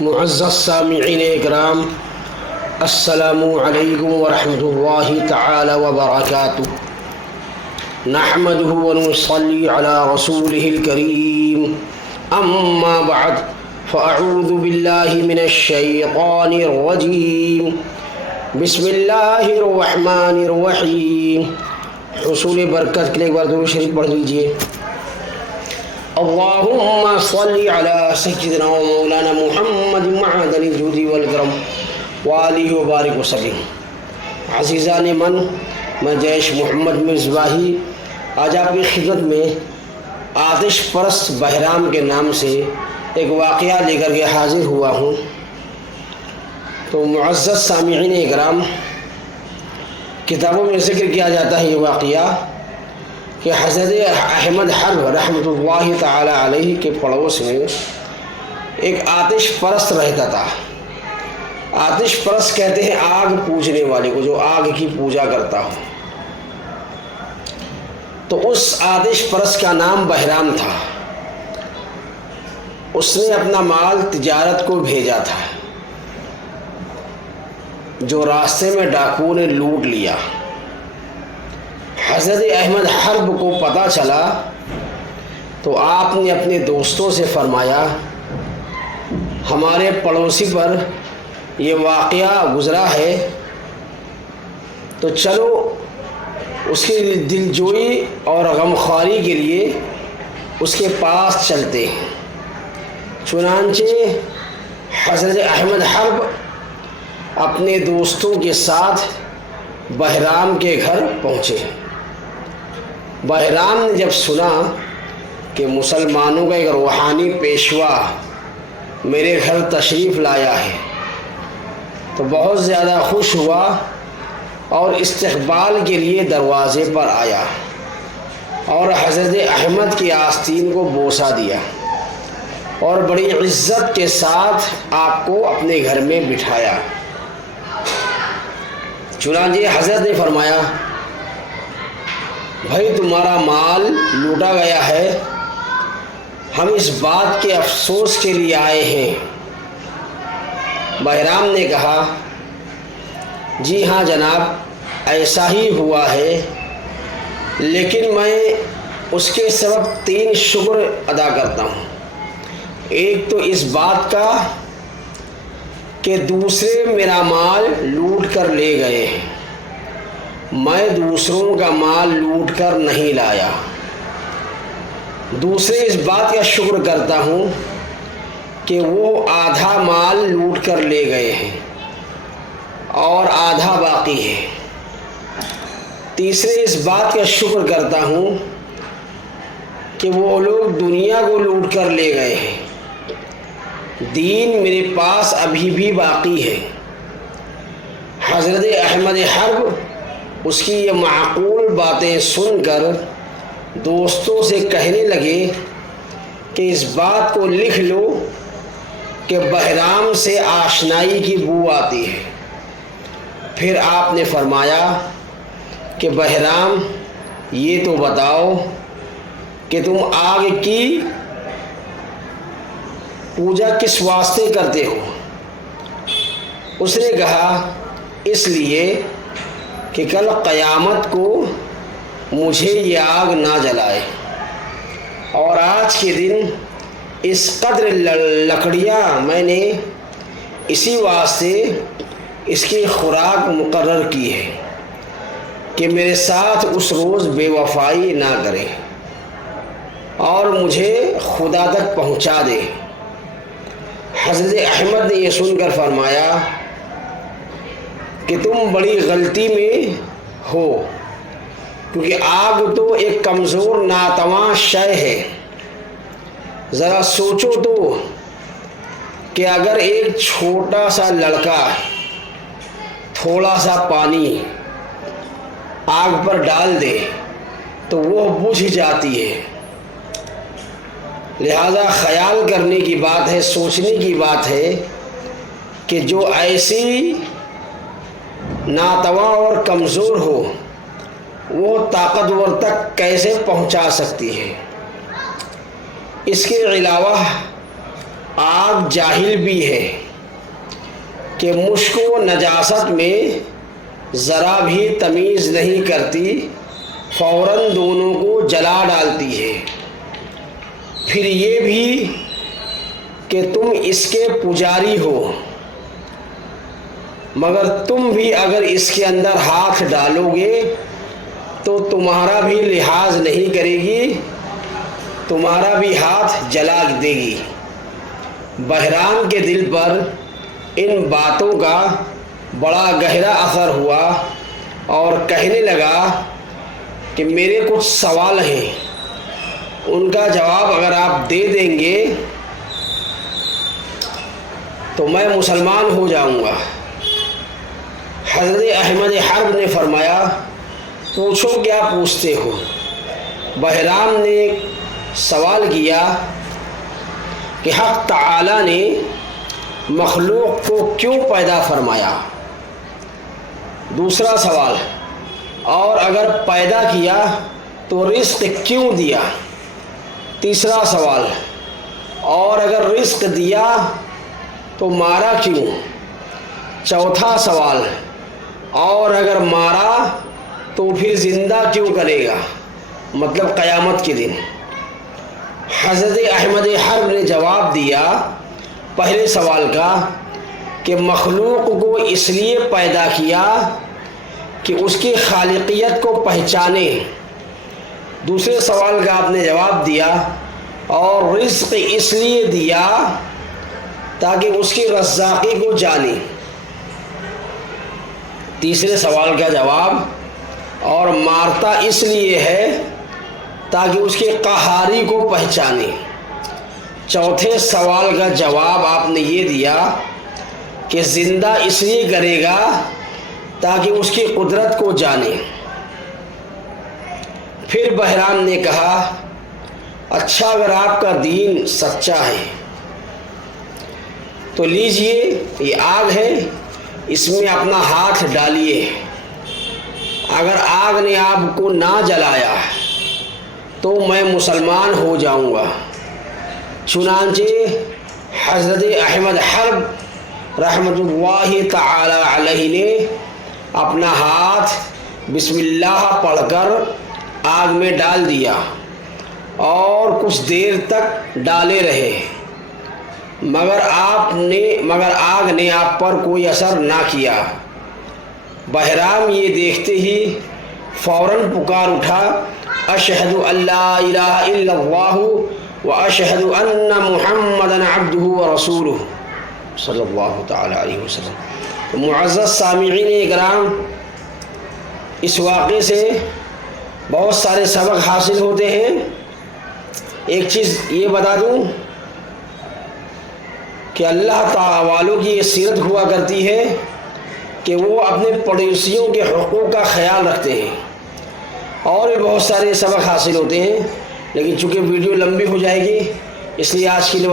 معزز سامعین اکرام، السلام علیکم ورحمۃ اللہ تعالی وبرکاتہ۔ نحمده ونصلی علی رسوله الکریم، اما بعد فاعوذ باللہ من الشیطان الرجیم، بسم اللہ الرحمن الرحیم۔ حصول برکت کے لیے ایک بار درود شریف پڑھ لیجیے۔ اللہم صلی علی سیدنا و مولانا محمد معدن الجود والکرم وآلہ وبارک وسلم۔ عزیزان من، میں جیش محمد مصباحی آج آپ کی خدمت میں آتش پرست بہرام کے نام سے ایک واقعہ لے کر کے حاضر ہوا ہوں۔ تو معزز سامعین اکرام، کتابوں میں ذکر کیا جاتا ہے یہ واقعہ کہ حضرت احمد حرب رحمۃ اللہ تعالی علیہ کے پڑوس میں ایک آتش پرست رہتا تھا۔ آتش پرست کہتے ہیں آگ پوجنے والے کو، جو آگ کی پوجا کرتا ہو۔ تو اس آتش پرست کا نام بہرام تھا۔ اس نے اپنا مال تجارت کو بھیجا تھا، جو راستے میں ڈاکوؤں نے لوٹ لیا۔ حضرت احمد حرب کو پتہ چلا تو آپ نے اپنے دوستوں سے فرمایا، ہمارے پڑوسی پر یہ واقعہ گزرا ہے، تو چلو اس کی دلجوئی اور غمخواری کے لیے اس کے پاس چلتے ہیں۔ چنانچہ حضرت احمد حرب اپنے دوستوں کے ساتھ بہرام کے گھر پہنچے۔ بہرام نے جب سنا کہ مسلمانوں کا ایک روحانی پیشوا میرے گھر تشریف لایا ہے تو بہت زیادہ خوش ہوا اور استقبال کے لیے دروازے پر آیا اور حضرت احمد کی آستین کو بوسہ دیا اور بڑی عزت کے ساتھ آپ کو اپنے گھر میں بٹھایا۔ چنانچہ حضرت نے فرمایا، بھائی تمہارا مال لوٹا گیا ہے، ہم اس بات کے افسوس کے لیے آئے ہیں۔ بہرام نے کہا، جی ہاں جناب، ایسا ہی ہوا ہے، لیکن میں اس کے سبب 3 شکر ادا کرتا ہوں۔ ایک تو اس بات کا کہ دوسرے میرا مال لوٹ کر لے گئے ہیں، میں دوسروں کا مال لوٹ کر نہیں لایا۔ دوسرے اس بات کا شکر کرتا ہوں کہ وہ آدھا مال لوٹ کر لے گئے ہیں اور آدھا باقی ہے۔ تیسرے اس بات کا شکر کرتا ہوں کہ وہ لوگ دنیا کو لوٹ کر لے گئے ہیں، دین میرے پاس ابھی بھی باقی ہے۔ حضرت احمد حرب اس کی یہ معقول باتیں سن کر دوستوں سے کہنے لگے کہ اس بات کو لکھ لو کہ بہرام سے آشنائی کی بو آتی ہے۔ پھر آپ نے فرمایا کہ بہرام، یہ تو بتاؤ کہ تم آگ کی پوجا کس واسطے کرتے ہو؟ اس نے کہا، اس لیے کہ کل قیامت کو مجھے یہ آگ نہ جلائے، اور آج کے دن اس قدر لکڑیاں میں نے اسی واسطے اس کی خوراک مقرر کی ہے کہ میرے ساتھ اس روز بے وفائی نہ کرے اور مجھے خدا تک پہنچا دے۔ حضرت احمد نے یہ سن کر فرمایا کہ تم بڑی غلطی میں ہو، کیونکہ آگ تو ایک کمزور ناتواں شے ہے۔ ذرا سوچو تو کہ اگر ایک چھوٹا سا لڑکا تھوڑا سا پانی آگ پر ڈال دے تو وہ بجھ جاتی ہے۔ لہذا خیال کرنے کی بات ہے، سوچنے کی بات ہے کہ جو ایسی ناتواں اور کمزور ہو وہ طاقتور تک کیسے پہنچا سکتی ہے۔ اس کے علاوہ آگ جاہل بھی ہے کہ مشک و نجاست میں ذرا بھی تمیز نہیں کرتی، فوراً دونوں کو جلا ڈالتی ہے۔ پھر یہ بھی کہ تم اس کے پجاری ہو، مگر تم بھی اگر اس کے اندر ہاتھ ڈالو گے تو تمہارا بھی لحاظ نہیں کرے گی، تمہارا بھی ہاتھ جلا دے گی۔ بحرام کے دل پر ان باتوں کا بڑا گہرا اثر ہوا اور کہنے لگا کہ میرے کچھ سوال ہیں، ان کا جواب اگر آپ دے دیں گے تو میں مسلمان ہو جاؤں گا۔ حضرت احمد حرب نے فرمایا، پوچھو کیا پوچھتے ہو؟ بحرام نے سوال کیا کہ حق تعالی نے مخلوق کو کیوں پیدا فرمایا؟ دوسرا سوال، اور اگر پیدا کیا تو رزق کیوں دیا؟ تیسرا سوال، اور اگر رزق دیا تو مارا کیوں؟ چوتھا سوال، اور اگر مارا تو پھر زندہ کیوں کرے گا، مطلب قیامت کے دن؟ حضرت احمد حرب نے جواب دیا پہلے سوال کا کہ مخلوق کو اس لیے پیدا کیا کہ اس کی خالقیت کو پہچانے۔ دوسرے سوال کا آپ نے جواب دیا اور رزق اس لیے دیا تاکہ اس کی رزاقی کو جانے۔ تیسرے سوال کا جواب، اور مارتا اس لیے ہے تاکہ اس کی قہاری کو پہچانے۔ چوتھے سوال کا جواب آپ نے یہ دیا کہ زندہ اس لیے کرے گا تاکہ اس کی قدرت کو جانے۔ پھر بحرام نے کہا، اچھا اگر آپ کا دین سچا ہے تو لیجئے یہ آگ ہے، اس میں اپنا ہاتھ ڈالیے، اگر آگ نے آپ کو نہ جلایا تو میں مسلمان ہو جاؤں گا۔ چنانچہ حضرت احمد حرب رحمۃ اللہ تعالی علیہ نے اپنا ہاتھ بسم اللہ پڑھ کر آگ میں ڈال دیا اور کچھ دیر تک ڈالے رہے، مگر آگ نے آپ پر کوئی اثر نہ کیا۔ بحرام یہ دیکھتے ہی فوراً پکار اٹھا، اشہد ان لا الہ الا اللہ واشہد ان محمدا عبدہ ورسولہ صلی اللہ تعالی علیہ وسلم۔ معزز سامعین اکرام، اس واقعے سے بہت سارے سبق حاصل ہوتے ہیں۔ ایک چیز یہ بتا دوں کہ اللہ تعالی والوں کی یہ سیرت ہوا کرتی ہے کہ وہ اپنے پڑوسیوں کے حقوق کا خیال رکھتے ہیں، اور بھی بہت سارے سبق حاصل ہوتے ہیں، لیکن چونکہ ویڈیو لمبی ہو جائے گی اس لیے آج کے لیے